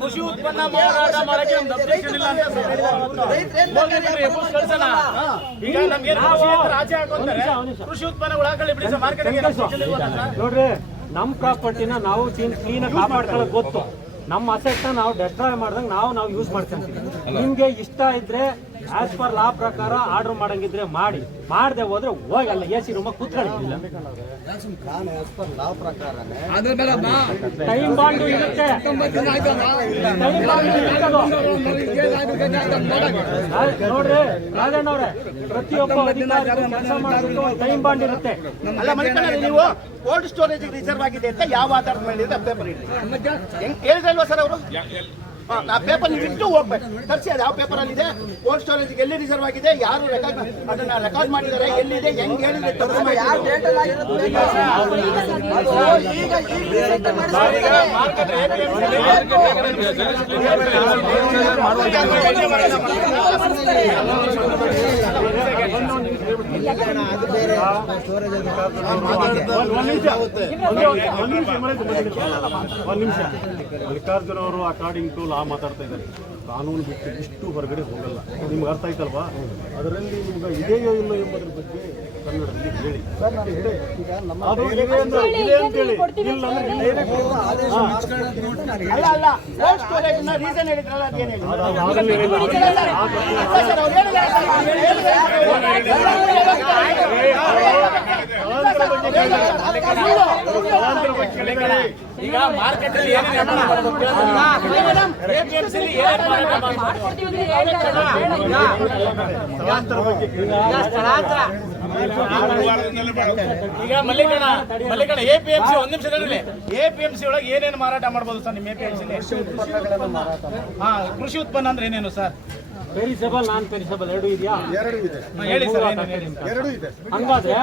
ಕೃಷಿ ಉತ್ಪನ್ನ ಮಾರಾಟ ಮಾಡಕ್ಕೆ ನಮ್ದು objection ಇಲ್ಲ ಅಂತ ಕಳ್ಸೋಣ. ಈಗ ನಮ್ಗೆ ರಾಜ್ಯ ಹಾಕೊಂತಾರೆ, ಕೃಷಿ ಉತ್ಪನ್ನ ಹಾಕೊಳ್ಳಿ ಬಿಡಿ ಸರ್ ನೋಡ್ರಿ ನಮ್ಮ ಪ್ರಾಪರ್ಟಿನ ನಾವು ಕ್ಲೀನ್ ಆಗಿ ಕಾಪಾಡ್ಕೊಳ್ಳೋದು ಗೊತ್ತು. ನಮ್ಮ ಅಸೆಟ್ನ ನಾವು ಡೆಸ್ಟ್ರಾಯ್ ಮಾಡ್ದಂಗೆ ನಾವು ನಾವು ಯೂಸ್ ಮಾಡ್ಕೊಂತೀವಿ. ನಿಮ್ಗೆ ಇಷ್ಟ ಇದ್ರೆ ಆಸ್ ಪರ್ ಲಾ ಪ್ರಕಾರ ಆರ್ಡರ್ ಮಾಡಂಗಿದ್ರೆ ಮಾಡಿ. ಮಾಡದೆ ಹೋದ್ರೆ ಹೋಗಿ ಅಲ್ಲ ಎ ಸಿ ರೂಮ್ ಕೂತ್ಕೊಳ್ಳಿಲ್ಲ ಟೈಮ್ ಬಾಂಡ್ ಇರುತ್ತೆ. ನೋಡ್ರಿ. ನೋಡ್ರಿ ರಾಜಣ್ಣವ್ರೆ ಪ್ರತಿಯೊಬ್ಬ ಕೆಲಸ ಮಾಡಿದ್ರು ಟೈಮ್ ಬಾಂಡ್ ಇರುತ್ತೆ. ನೀವು ಕೋಲ್ಡ್ ಸ್ಟೋರೇಜ್ ರಿಸರ್ವ್ ಆಗಿದೆ ಅಂತ ಯಾವ ಆಧಾರದ ಮೇಲೆ ಇರಲಿ. ಹೆಂಗ್ ಹೇಳಿದ್ರಲ್ವಾ ಸರ್ ಅವರು? ಆ ಪೇಪರ್ ನೀವು ಇಟ್ಟು ಹೋಗ್ಬೇಕು ತರಿಸಿ ಅದು ಯಾವ ಪೇಪರ್ ಅಲ್ಲಿ ಇದೆ ಕೋಲ್ಡ್ ಸ್ಟೋರೇಜ್ ಎಲ್ಲಿ ರಿಸರ್ವ್ ಆಗಿದೆ ಯಾರು ರೆಕಾರ್ಡ್ ಅದನ್ನ ರೆಕಾರ್ಡ್ ಮಾಡಿದ್ದಾರೆ ಎಲ್ಲಿದೆ ಹೆಂಗ್ ಹೇಳಿದ್ರೆ ಮಲ್ಲಿಕಾರ್ಜುನ ಅವರು ಅಕಾರ್ಡಿಂಗ್ ಟು ಲಾ ಮಾತಾಡ್ತಾ ಇದ್ದಾರೆ. ಕಾನೂನು ಬಿಟ್ಟು ಇಷ್ಟು ಹೊರಗಡೆ ಹೋಗಲ್ಲ. ನಿಮ್ಗೆ ಅರ್ಥ ಆಯ್ತಲ್ವಾ? ಅದರಲ್ಲಿ ನಿಮ್ಗೆ ಇದೆಯೋ ಇಲ್ಲೋ ಎಂಬುದ್ರ ಬಗ್ಗೆ ಕನ್ನಡದಲ್ಲಿ ಹೇಳಿ. ಅದು ಇದೆ ಅಂತ ಇದೆ ಅಂತೇಳಿ ಇಲ್ಲ ಅಂದ್ರೆ ಈಗ ಮಾರ್ಕೆಟ್ ಅಲ್ಲಿ ಏನೇನು ವ್ಯಾಪಾರ ಮಾಡೋದು ಕೇಳಿದ್ರೆ APMC ಲಿ ಏನೇನು ಮಾರಾಟ ಮಾಡ್ಬೋದು? ಸ್ಥಳಾಂತರ ಬಗ್ಗೆ ಈಗ ಮಲ್ಲಿಕಣ್ಣ ಮಲ್ಲಿಕಣ್ಣ ಎಪಿಎಂಸಿ ಒಂದ್ ನಿಮಿಷ ಎಪಿಎಂಸಿ ಒಳಗೆ ಏನೇನು ಮಾರಾಟ ಮಾಡ್ಬೋದು ಸರ್ ನಿಮ್ಮ ಎಪಿಎಂಸಿ ಹಾ ಕೃಷಿ ಉತ್ಪನ್ನ ಅಂದ್ರೆ ಏನೇನು ಸರ್ ಪೆರಿಸಬಲ್ ನಾನ್ ಪೆರಿಸಬಲ್ ಎರಡು ಇದೆಯಾ ಇದೆ ಹೇಳಿ ಸರ್. ಎರಡೂ ಇದೆ. ಹಂಗಾದ್ರೆ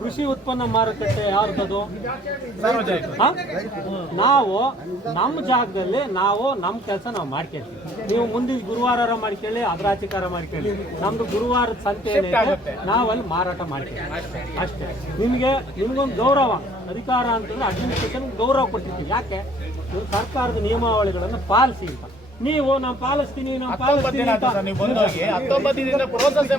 ಕೃಷಿ ಉತ್ಪನ್ನ ಮಾರುಕಟ್ಟೆ ಯಾರ್ದದು? ನಾವು ನಮ್ಮ ಜಾಗದಲ್ಲಿ ನಾವು ನಮ್ಮ ಕೆಲಸ ನಾವು ಮಾಡ್ಕೊಳ್ತೀವಿ. ನೀವು ಮುಂದಿನ ಗುರುವಾರ ಮಾಡ್ಕೊಳ್ಳಿ ಅದ್ರಾಚಿಕಾರ ಮಾಡ್ಕೊಳ್ಳಿ. ನಮ್ದು ಗುರುವಾರದ ಸಂತೆ ಏನಿದೆ ನಾವಲ್ಲಿ ಮಾರಾಟ ಮಾಡ್ತೀವಿ ಅಷ್ಟೇ. ನಿಮಗೆ ನಿಮ್ಗೊಂದು ಗೌರವ ಅಧಿಕಾರ ಅಂತಂದ್ರೆ ಅಡ್ಮಿನಿಸ್ಟ್ರೇಷನ್ ಗೌರವ ಕೊಟ್ಟಿರ್ತೀವಿ. ಯಾಕೆ? ನೀವು ಸರ್ಕಾರದ ನಿಯಮಾವಳಿಗಳನ್ನು ಪಾಲಿಸಿ ಅಂತ. ನೀವು ನಾವು ಪಾಲಿಸ್ತೀನಿ ನಾವು ಪಾಲಿಸ್ತೀನಿ ಅಂತ ನೀವು ಬಂದೋಗಿ ಹತ್ತೊಂಬತ್ತು ದಿನ ಪ್ರೋಸೆಸ್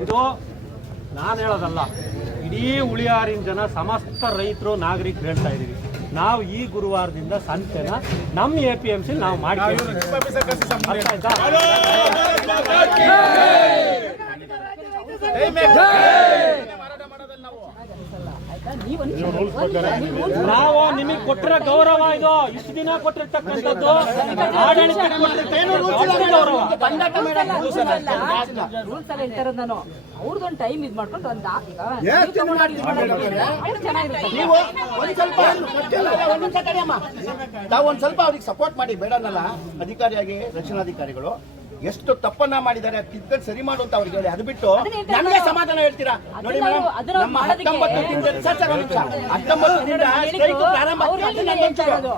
ಇದು ನಾನು ಹೇಳೋದಲ್ಲ ಇಡೀ ಉಳಿಯಾರಿನ ಜನ ಸಮಸ್ತ ರೈತರು ನಾಗರಿಕರು ಹೇಳ್ತಾ ಇದ್ದೀವಿ. ನಾವು ಈ ಗುರುವಾರದಿಂದ ಸಂತೆನ ನಮ್ಮ ಎ ಪಿ ಎಂ ಸಿ ನಾವು ಮಾಡ್ತೀವಿ ಅರ್ಥ ಆಯ್ತಾ? ನಾವು ನಿಮಗೆ ಕೊಟ್ಟಿರೋ ಗೌರವ ಇದು. ಇಷ್ಟು ದಿನ ಕೊಟ್ಟಿರ್ತಕ್ಕಂಥದ್ದು. ಆಡಳಿತ ರೂಲ್ಸ್ ಎಲ್ಲ ಹೇಳ್ತಾ ಇರೋದು ನಾನು. ಅವ್ರದ್ದೊಂದು ಟೈಮ್ ಇದು ಮಾಡ್ಕೊಂಡು ಒಂದು ಆ- ಈಗ ನೀವು ಒಂದ್ ಸ್ವಲ್ಪ ಅವ್ರಿಗೆ ಸಪೋರ್ಟ್ ಮಾಡಿ. ಬೇಡನಲ್ಲ ಅಧಿಕಾರಿಯಾಗಿ ರಕ್ಷಣಾಧಿಕಾರಿಗಳು. ಎಷ್ಟು ತಪ್ಪನ್ನ ಮಾಡಿದ್ದಾರೆ ತಿದ್ದಲ್ಲಿ ಸರಿ ಮಾಡು ಅಂತ ಅವ್ರಿಗೆ ಹೇಳಿ. ಅದು ಬಿಟ್ಟು ನನಗೆ ನಮಗೆ. ಸಮಾಧಾನ ಹೇಳ್ತೀರಾ? ನೋಡಿ ಮೇಡಮ್ ನಮ್ಮ ಹತ್ತೊಂಬತ್ತು ಸರ್, ಸರ್, ಹತ್ತೊಂಬತ್ತು ಸ್ಟ್ರೈಕ್ ಪ್ರಾರಂಭ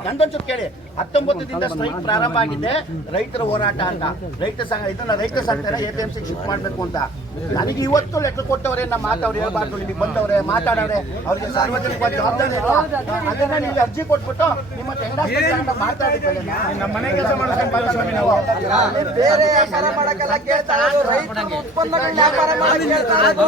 ನಂದೊಂಚೂರು- ಕೇಳಿ. ಹತ್ತೊಂಬತ್ತು ದಿನ ಸ್ಟ್ರೈಕ್ ಪ್ರಾರಂಭ ಆಗಿದೆ. ರೈತರ ಹೋರಾಟ ಅಂತ. ರೈತ ಸಂಘ ಇದನ್ನ ರೈತ ಸಂಘ A P M C shift ಮಾಡ್ಬೇಕು ಅಂತ. ನನಗೆ ಇವತ್ತು ಲೆಟರ್ ಕೊಟ್ಟವ್ರೆ ನಮ್ಮ ಮಾತವ್ರು ಹೇಳ್ಬಾರ್ದು ನಿಮಗೆ ಬಂದವ್ರೆ ಮಾತಾಡವ್ರೆ ಅವ್ರಿಗೆ ಸಾರ್ವಜನಿಕ ಜವಾಬ್ದಾರಿ ಇಲ್ಲ ಅದನ್ನ ನೀವು ಅರ್ಜಿ ಕೊಟ್ಬಿಟ್ಟು ನಿಮ್ಮ ನಾವು. ಬೇರೆ ವ್ಯಾಪಾರ ಮಾಡಕ್ಕೆಲ್ಲ ಕೇಳ್ತಾ ಇರೋದು ರೈತರು ಉತ್ಪನ್ನಗಳನ್ನ ವ್ಯಾಪಾರ ಮಾಡಿ ಕೇಳ್ತಾ ಇರೋದು